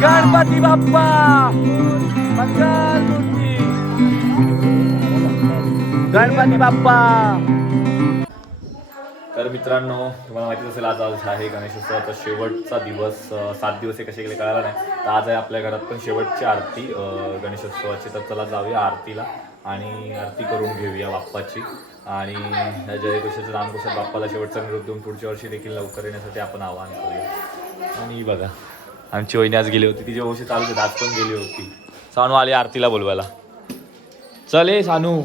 गणपती बाप्पा! मंगल मूर्ती! गणपती बाप्पा! तर मित्रांनो तुम्हाला माहितीच असेल आज आज आहे गणेशोत्सवाचा शेवटचा दिवस सात दिवस हे कसे गेले कळायला नाही. तर आज आहे आपल्या घरात पण शेवटची आरती गणेशोत्सवाची. तर चला जाऊया आरतीला. आणि आरती करून घेऊया बाप्पाची. आणि ह्या जयघोषाचं नामघोषात बाप्पाला शेवटचा निरोप देऊन पुढच्या वर्षी देखील लवकर येण्यासाठी आपण आवाहन करूया. आणि बघा आमची वहिनी आज गेली होती. तिची वर्षी चालू होती आज पण गेली होती. सानू आली आरतीला बोलवायला. चले सानू.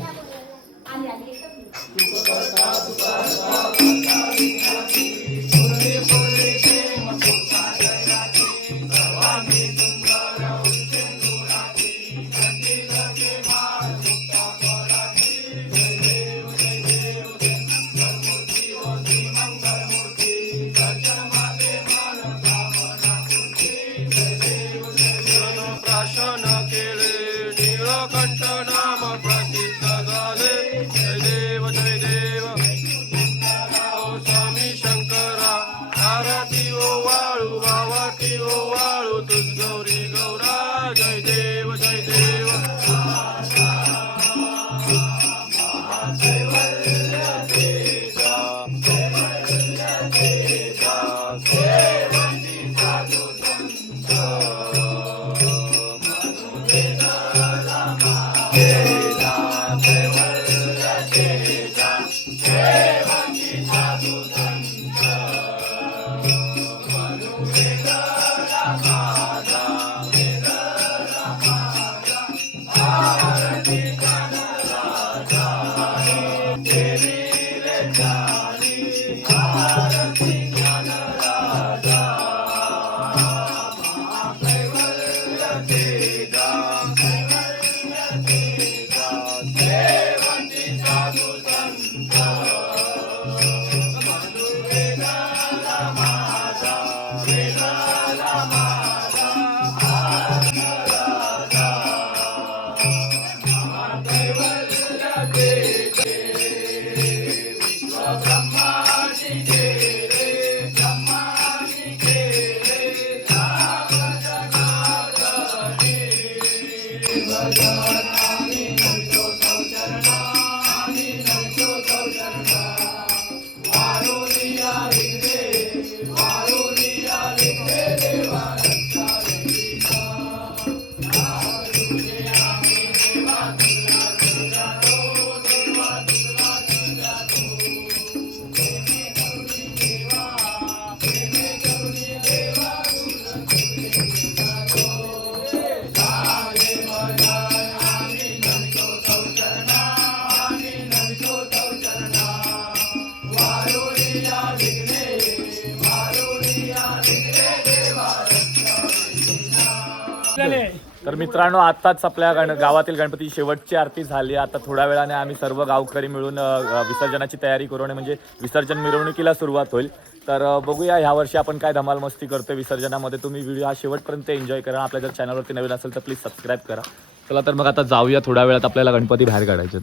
तर मित्रांनो आताच आपल्या गण गावातील गणपती शेवटची आरती झाली. आता थोड्या वेळाने आम्ही सर्व गावकरी मिळून विसर्जनाची तयारी करू आणि म्हणजे विसर्जन मिरवणुकीला सुरुवात होईल. तर बघूया ह्या वर्षी आपण काय धमाल मस्ती करतोय विसर्जनामध्ये. तुम्ही व्हिडिओ हा शेवटपर्यंत एन्जॉय करा. आपल्या जर चॅनलवरती नवीन असेल तर प्लीज सबस्क्राईब करा. चला तर मग आता जाऊया थोड्या वेळात आपल्याला गणपती बाहेर काढायचे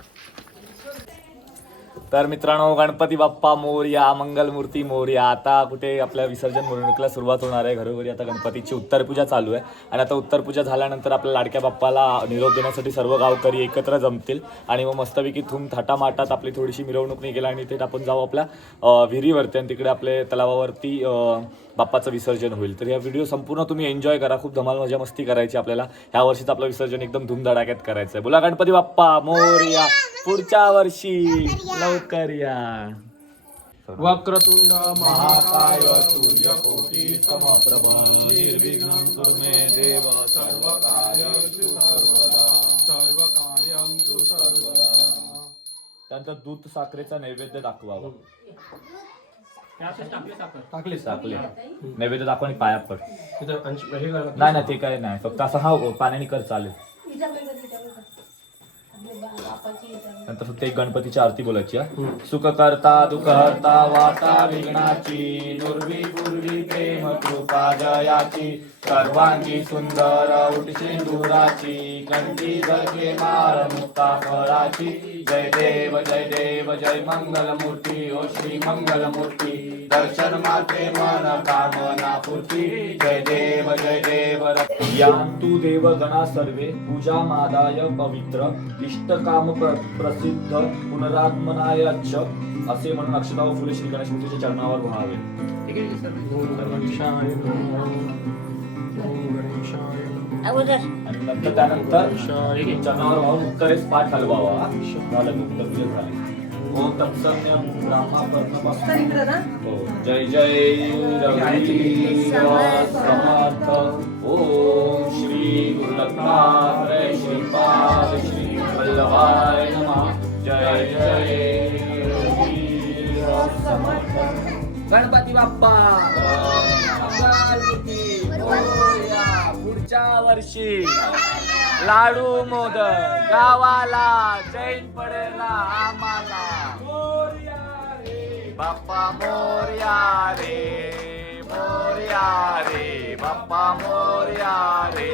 तर मित्रांनो गणपती बाप्पा मोरया मंगलमूर्ती मोर्या आता कुठे आपल्या विसर्जन मिरवणुकीला सुरुवात होणार आहे. घरोघरी आता गणपतीची उत्तर पूजा चालू आहे. आणि आता उत्तर पूजा झाल्यानंतर आपल्या लाडक्या बाप्पाला निरोप देण्यासाठी सर्व गावकरी एकत्र जमतील. आणि मग मस्तपैकी थूम थाटामाटात आपली थोडीशी मिरवणूक निघेल आणि ते आपण जाऊ आपल्या विहिरीवरती. आणि तिकडे आपले तलावावरती बाप्पाचं विसर्जन होईल. तर या व्हिडिओ संपूर्ण तुम्ही एन्जॉय करा. खूप धमाल मजा मस्ती करायची आपल्याला. ह्या वर्षीचं आपलं विसर्जन एकदम धूमधडाक्यात करायचं आहे बोला गणपती बाप्पा मोरया पुढच्या वर्षी. लवकर या. वक्रतुंड महाकाय सूर्यकोटी समप्रभ निर्विघ्नं मे देव सर्व सर्वदा. सर्व कार्यं तु सर्वदा. त्यानंतर दूध साखरेचा नैवेद्य दाखवावा. टाकले टाकले नैवेद्य दाखवा आणि पाया पड. तिथं अंश हे करा. नाही नाही ते काय नाही. फक्त असं हा पाण्याने कर चालेल. नंतर फक्त एक गणपतीची आरती बोलायची. सुख करता दुःख हरता वाता विघ्नाची नुर्वी पूर्वी प्रेम कृपा जयाची सर्वांगी सुंदर उठशी दुराची कंठी जगे माळ मुक्ता फळाची. जय देव जय देव जय मंगल मूर्ती ओ श्री मंगल मूर्ती दर्शन माते मन कामना पूर्ती। जय देव जय देव। यान्तु देव गणा सर्वे पूजा मादाय पवित्र। इष्ट काम प्र- प्रसिद्ध पुनरात्मनाय च असे म्हणून अक्षता व फुले श्री गणेश मूर्तीच्या चरणावर नंतर त्यानंतर चरणावर वाहून उत्तरेस पाठ हलवावा. झालं झालं हो जय जय समर्थ ओम श्री गुरुदत्तात्रय श्रीपाद श्री वल्लभाय नमः। जय जय समर्थ गणपती बाप्पा. पुढच्या वर्षी. लाडू मोदक. गावाला जैन पडेला आम्हाला. बाप्पा मोर्या रे मोर्या रे बाप्पा मोर्या रे.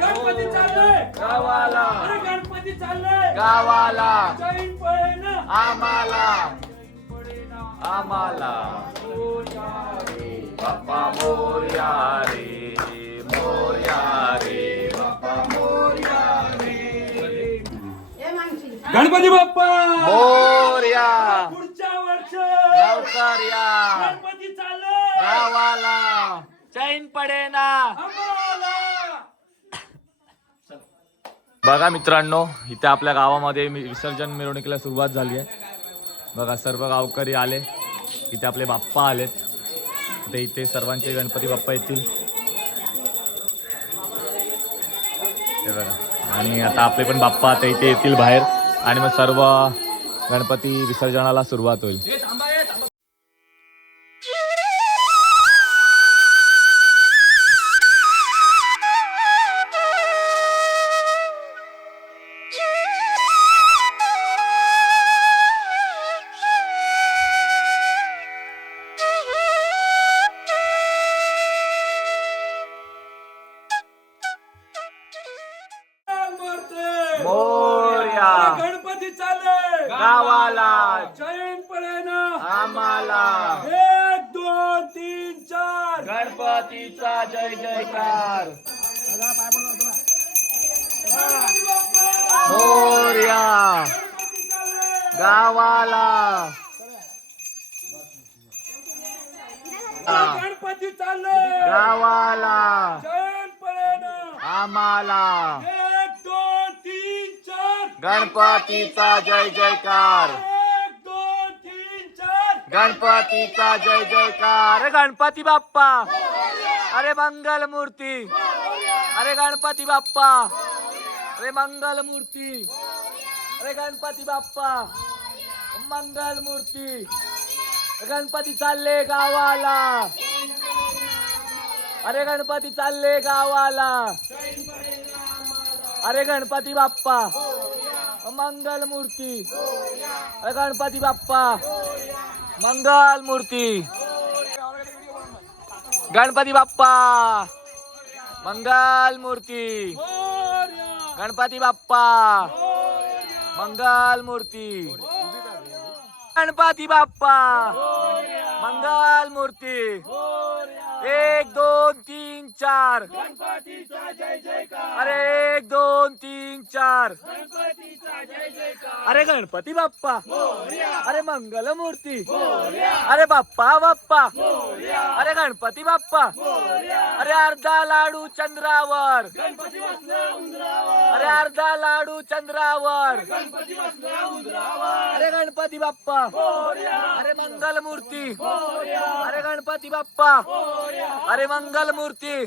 गणपती चालले गावाला. अरे गणपती चालले गावाला. जैन पळेना आम्हाला. आम्हाला. बाप्पा मोर्या रे मोर्या रे बाप्पा मोर्या रे. गणपती बाप्पा! मोर्या. लवकर या. गणपती चालले गावाला. चैन पडेना बघा मित्रांनो इथे आपल्या गावामध्ये मी- विसर्जन मिरवणुकीला सुरुवात झाली आहे. बघा सर्व गावकरी आले. इथे आपले बाप्पा आलेत. आता इथे सर्वांचे गणपती बाप्पा येतील. हे बघा. आणि आता आपले पण बाप्पा आता इथे येतील बाहेर. आणि मग सर्व गणपती विसर्जनाला सुरुवात होईल. गणपतीचा जय जयकार. मोर्या गावाला. गणपती चालले. गावाला. आम्हाला. एक दोन तीन चार. गणपतीचा जय जयकार. गणपतीचा जय जयकार. अरे गणपती बाप्पा. अरे मंगल मूर्ती अरे गणपती बाप्पा. अरे मंगल मूर्ती अरे गणपती बाप्पा. मंगल मूर्ती गणपती चालले गावाला. अरे गणपती चालले गावाला. अरे गणपती बाप्पा. मंगल मूर्ती अरे गणपती बाप्पा. मंगल मूर्ती. गणपती बाप्पा. मंगल मूर्ती. गणपती बाप्पा. मंगल मूर्ती. गणपती बाप्पा. मंगल मूर्ती. एक दोन तीन चार गणपतीचा जय जयकार अरे एक दोन तीन चार गणपतीचा जय जयकार अरे गणपती बाप्पा. अरे मंगल मूर्ती अरे बाप्पा बाप्पा. अरे गणपती बाप्पा. अरे अर्धा लाडू चंद्रावर. अरे अर्धा लाडू चंद्रावर. अरे गणपती बाप्पा. अरे मंगल मूर्ती अरे गणपती बाप्पा. अरे मंगल मूर्ती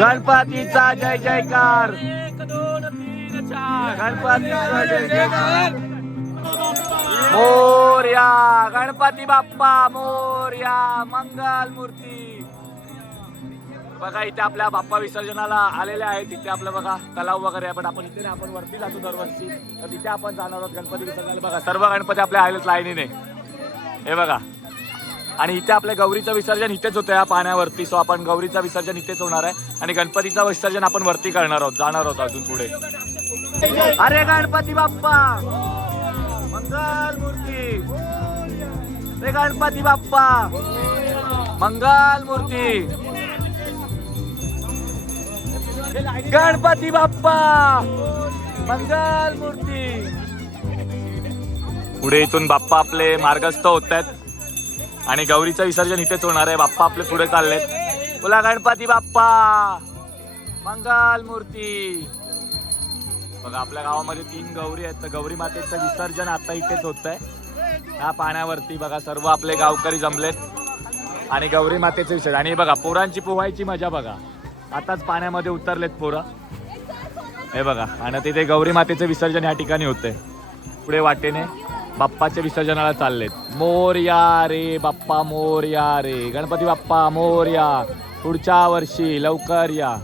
गणपतीचा जय जयकार. एक दोन तीन चार गणपतीचा जय जयकार. मोर्या. गणपती बाप्पा मोर्या. मंगल मूर्ती. बघा इथे आपल्या बाप्पा विसर्जनाला आलेले आहेत. तिथे आपलं बघा तलाव वगैरे आहे पण आपण इथे नाही आपण वरती जातो दरवर्षी. तर तिथे आपण जाणार आहोत गणपती विसर्जनाला. बघा सर्व गणपती आपल्या आलेच लाईनीने. हे बघा. आणि इथे आपल्या गौरीचं विसर्जन इथेच होतं या पाण्यावरती. सो आपण गौरीचं विसर्जन इथेच होणार आहे. आणि गणपतीचं विसर्जन आपण वरती करणार आहोत. जाणार आहोत अजून पुढे. अरे गणपती बाप्पा! मंगल मूर्ती. अरे गणपती बाप्पा! मंगल मूर्ती. गणपती बाप्पा! मंगल मूर्ती. पुढे इथून बाप्पा आपले मार्गस्थ होत आहेत. आणि गौरीचं विसर्जन इथेच होणार आहे. बाप्पा आपले पुढे चाललेत. बोला गणपती बाप्पा. मंगल मूर्ती. बघा आपल्या गावामध्ये तीन गौरी आहेत. तर गौरी मातेचं विसर्जन आता इथेच होत आहे ह्या पाण्यावरती बघा सर्व आपले गावकरी जमलेत. आणि गौरी मातेचं विसर्जन. आणि बघा पोरांची पोहायची मजा बघा. आताच पाण्यामध्ये उतरलेत पोरं. हे बघा आणि तिथे गौरी मातेचं विसर्जन या ठिकाणी होतंय. पुढे वाटेने. बाप्पाच्या विसर्जनाला चाललेत. मोरया रे बाप्पा मोरया रे. गणपती बाप्पा मोरया. पुढच्या वर्षी लवकर या.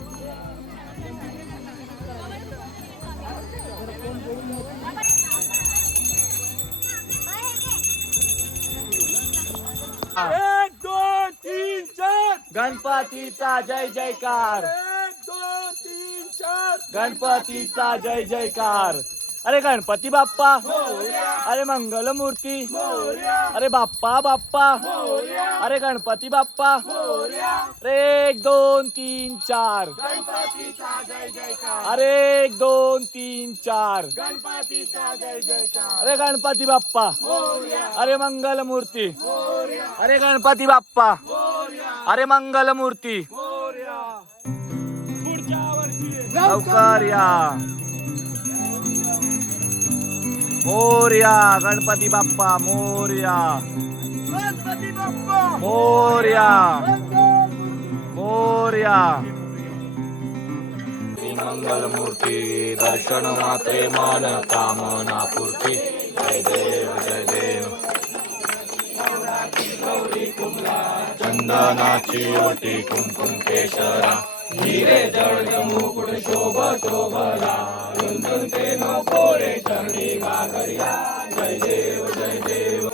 एक दोन तीन चार. गणपतीचा जय जयकार. एक दोन तीन चार. गणपतीचा जय जयकार. अरे गणपती बाप्पा अरे मंगल मूर्ती अरे बाप्पा बाप्पा अरे गणपती बाप्पा. अरे एक दोन तीन चार. अरे एक दोन तीन चार. अरे गणपती बाप्पा. अरे मंगल मूर्ती अरे गणपती बाप्पा. अरे मंगल मूर्ती लवकर या. मोर्या गणपती बाप्पा मोर्या. गणपती बाप्पा. मोर्या. मोर्या. मंगल मूर्ती दर्शन मात्रे मन कामना पूर्ती. जय देव जय देव. चंदनाची ओटी कुंकुम केशरा. हिरे जड मुकुट शोभ शोभला रुंदून ते नको रे चरणी घागरिया. जय देव जय देव.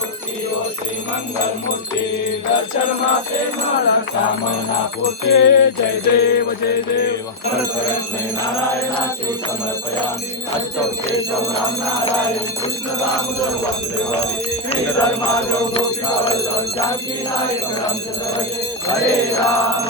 श्री मंगल मूर्ती. दर्शन माते माळा कामना पूर्ती. जय देव जय देव. करत नारायणा शिव समर्पयामि. अष्टौ केशव राम नारायण. कृष्ण दामोदर वासुदेवारी श्रीधर माधव गोपिका वल्लभ जानकी नायक रामचंद्र हरे राम.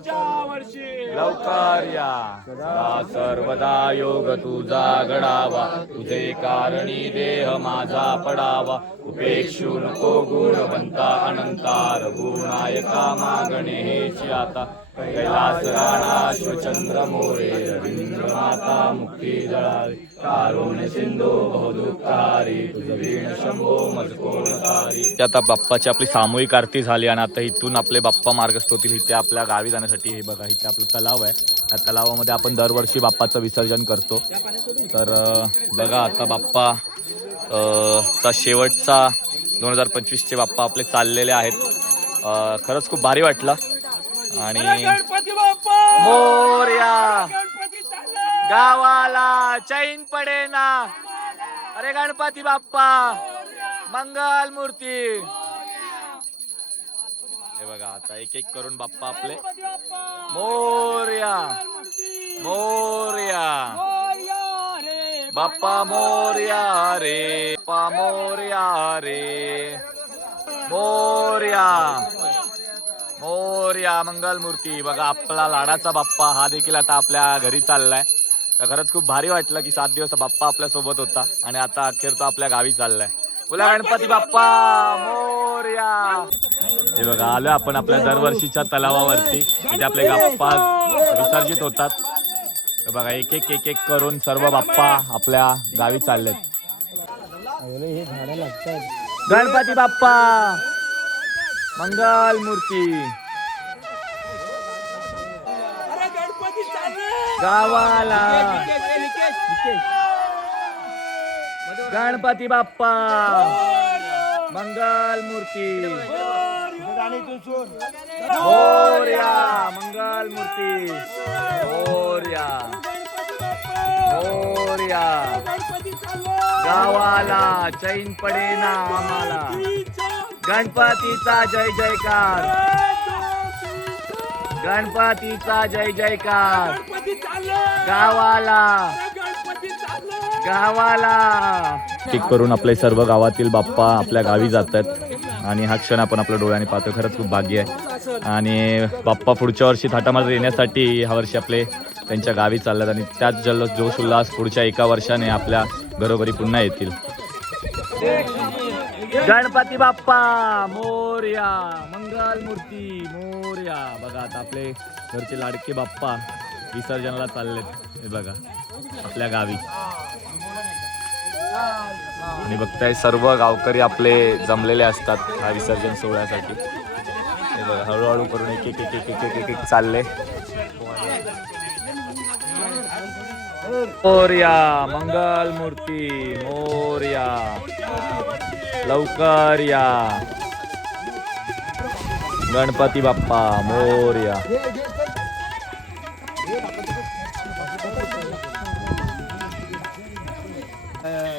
पुढच्या वर्षी. लवकर या. सदा सर्वदा योग तुझा घडावा. तुझे कारणी देह माझा पडावा. उपेक्षू नको गुणवंता अनंता रघुनायका मागणे हेची आता. कैलास राणा शिवचंद्र मोरे रवींद्र माता मुक्ती जळावी कारुण्य सिंधू बहुदुःखारी. तुझ वीण शंभो बाप्पाची आपली सामूहिक आरती झाली आणि आता इथून आपले बाप्पा मार्गस्थ होतील इथे आपल्या गावी जाण्यासाठी हे बघा इथे आपलं तलाव आहे. त्या तलावामध्ये आपण दरवर्षी बाप्पाचं विसर्जन करतो. तर बघा आता बाप्पा चा शेवटचा दोन हजार पंचवीसचे बाप्पा आपले चाललेले आहेत. खरंच खूप भारी वाटलं. आणि मोर्या! गावाला चैन पडे ना अरे गणपती बाप्पा! मंगल मूर्ती! हे बघा आता एक एक करून बाप्पा आपले. मोर्या! मोर्या! बाप्पा मोर्या रे बाप्पा मोर्या रे. मोर्या! मोर्या मंगल मूर्ती बघा आपला लाडाचा बाप्पा हा देखील आता आपल्या घरी चाललाय. तर खरंच खूप भारी वाटलं की सात दिवस बाप्पा आपल्यासोबत होता आणि आता अखेर तो आपल्या गावी चाललाय. बोला गणपती बाप्पा मोर्या. हे बघा आलो आपण आपल्या दरवर्षीच्या तलावावरती. इथे आपले बाप्पा विसर्जित होतात. हे बघा एक एक एक एक करून सर्व बाप्पा आपल्या गावी चाललेत. गणपती बाप्पा! मंगल मूर्ती. अरे गणपती चालले! गावाला. गणपती बाप्पा. मंगल मूर्ती. मोर्या मंगल मूर्ती. मोर्या मोर्या गावाला चैन पडे ना आम्हाला. गणपतीचा जय जयकार. गणपतीचा जय जयकार. गावाला टिक करून आपले सर्व गावातील बाप्पा आपल्या गावी जातात. आणि हा क्षण आपण आपल्या डोळ्याने पाहतो खरंच खूप भाग्य आहे. आणि बाप्पा पुढच्या वर्षी थाटामार येण्यासाठी ह्या वर्षी आपले त्यांच्या गावी चालल्यात. आणि त्याच जल्लोष जोश उल्हास पुढच्या एका वर्षाने आपल्या घरोघरी पुन्हा येतील. गणपती बाप्पा मोर्या मंगल मूर्ती मोर्या. बघा आता आपले घरचे लाडके बाप्पा विसर्जनाला चाललेत. हे बघा आपल्या गावी. आणि बघताय सर्व गावकरी आपले जमलेले असतात हा विसर्जन सोहळ्यासाठी. हळूहळू करून एक एक एक एक एक एक एक चालले. मोर्या मंगल मूर्ती मोर्या. लवकर या. गणपती बाप्पा मोर्या.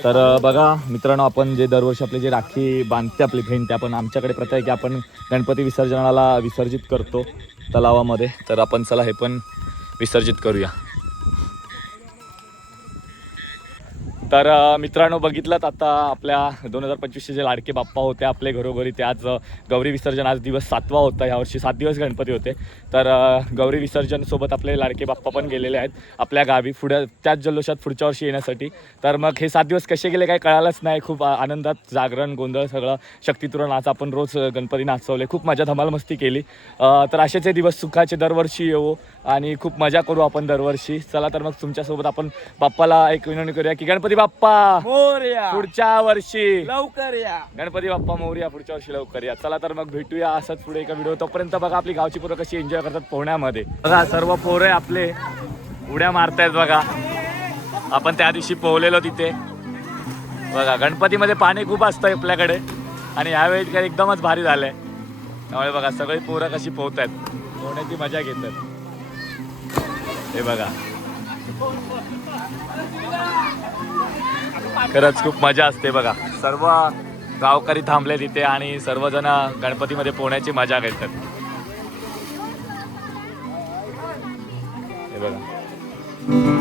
तर बघा मित्रांनो आपण जे दरवर्षी आपले जे राखी बांधते आपली बहीण ते आपण आमच्याकडे प्रथा आहे की आपण गणपती विसर्जनाला विसर्जित करतो तलावामध्ये. तर आपण चला हे पण विसर्जित करूया. तर मित्रांनो बघितलं आता आपल्या दोन हजार पंचवीसचे जे लाडके बाप्पा होते आपले घरोघरी ते आज गौरी विसर्जन आज दिवस सातवा होता. यावर्षी सात दिवस गणपती होते. तर गौरी विसर्जन सोबत आपले लाडके बाप्पा पण गेलेले आहेत आपल्या गावी पुढे त्याच जल्लोषात पुढच्या वर्षी येण्यासाठी. तर मग हे सात दिवस कसे गेले काय कळालंच नाही. खूप आनंदात जागरण गोंधळ सगळं शक्तितुरण नाच आपण रोज गणपती नाचवले. खूप मजा धमाल मस्ती केली तर असेच हे दिवस सुखाचे दरवर्षी येऊ आणि खूप मजा करू आपण दरवर्षी. चला तर मग तुमच्यासोबत आपण बाप्पाला एक विनवणी करूया की गणपती बाप्पा. मोर्या पुढच्या वर्षी. लवकर या. गणपती बाप्पा मोरया पुढच्या वर्षी लवकर या. चला तर मग भेटूया असंच पुढे एका व्हिडिओ तोपर्यंत बघा आपली गावची पोरं कशी एन्जॉय करतात पोहण्यामध्ये. बघा सर्व पोरं आपले. उड्या मारतायत बघा. आपण त्या दिवशी पोहलेलो तिथे. बघा गणपतीमध्ये पाणी खूप असतं आपल्याकडे. आणि ह्यावेळी काय एकदमच भारी झालंय. त्यामुळे बघा सगळी पोरं कशी पोहतायत. पोहण्याची मजा घेतात. हे बघा. खरंच खूप मजा असते बघा. सर्व गावकरी थांबले तिथे आणि सर्वजण गणपतीमध्ये पोहण्याची मजा घेतात. हे बघा.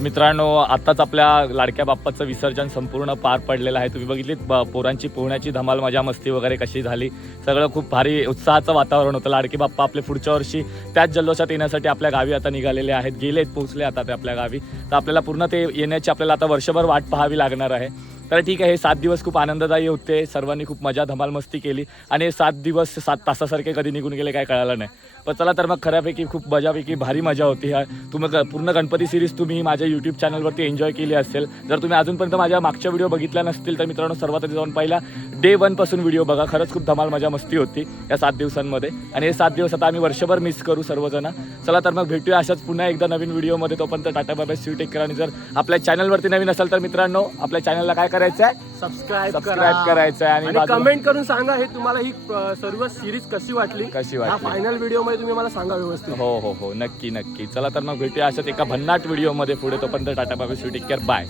तर मित्रांनो आत्ताच आपल्या लाडक्या बाप्पाचं विसर्जन संपूर्ण पार पडलेलं आहे. तुम्ही बघितलीत ब- पोरांची पोहण्याची धमाल मजा मस्ती वगैरे कशी झाली. सगळं खूप भारी उत्साहाचं वातावरण होतं. लाडके बाप्पा आपले पुढच्या वर्षी त्याच जल्लोषात येण्यासाठी आपल्या गावी आता निघालेले आहेत. गेलेत पोहोचले आता ते आपल्या गावी. तर आपल्याला पूर्ण ते येण्याची आपल्याला आता वर्षभर वाट पाहावी लागणार आहे. तर ठीक आहे हे सात दिवस खूप आनंददायी होते. सर्वांनी खूप मजा धमाल मस्ती केली. आणि हे सात दिवस सात तासासारखे कधी निघून गेले काय कळालं नाही. पण चला तर मग खऱ्यापैकी खूप मजापैकी भारी मजा होती. ह्या तुम्ही पूर्ण गणपती सिरीज तुम्ही माझ्या यूट्यूब चॅनलवरती एन्जॉय केली असेल. जर तुम्ही अजूनपर्यंत माझ्या मागच्या व्हिडिओ बघितल्या नसतील तर मित्रांनो सर्वात आधी जाऊन पहिला. डे वनपासून व्हिडिओ बघा. खरंच खूप धमाल मजा मस्ती होती या सात दिवसांमध्ये. आणि हे सात दिवस आता आम्ही वर्षभर मिस करू सर्वजण. चला तर मग भेटूया अशाच पुन्हा एकदा नवीन व्हिडिओमध्ये तोपर्यंत टाटा बाय स्वी टेक करा आणि जर आपल्या चॅनलवरती नवीन असेल तर मित्रांनो आपल्या चॅनलला काय करायचं आहे सबस्क्राईब सबस्क्राईब करायचं आहे आणि कमेंट करून सांगा हे तुम्हाला ही सर्व सिरीज कशी वाटली? कशी वाटली. फायनल व्हिडिओमध्ये तुम्ही मला सांगा व्यवस्थित. हो हो हो. नक्की नक्की. चला तर मग भेटूया अशाच एका भन्नाट व्हिडिओमध्ये पुढे. तोपर्यंत tata bye sweet care. Bye.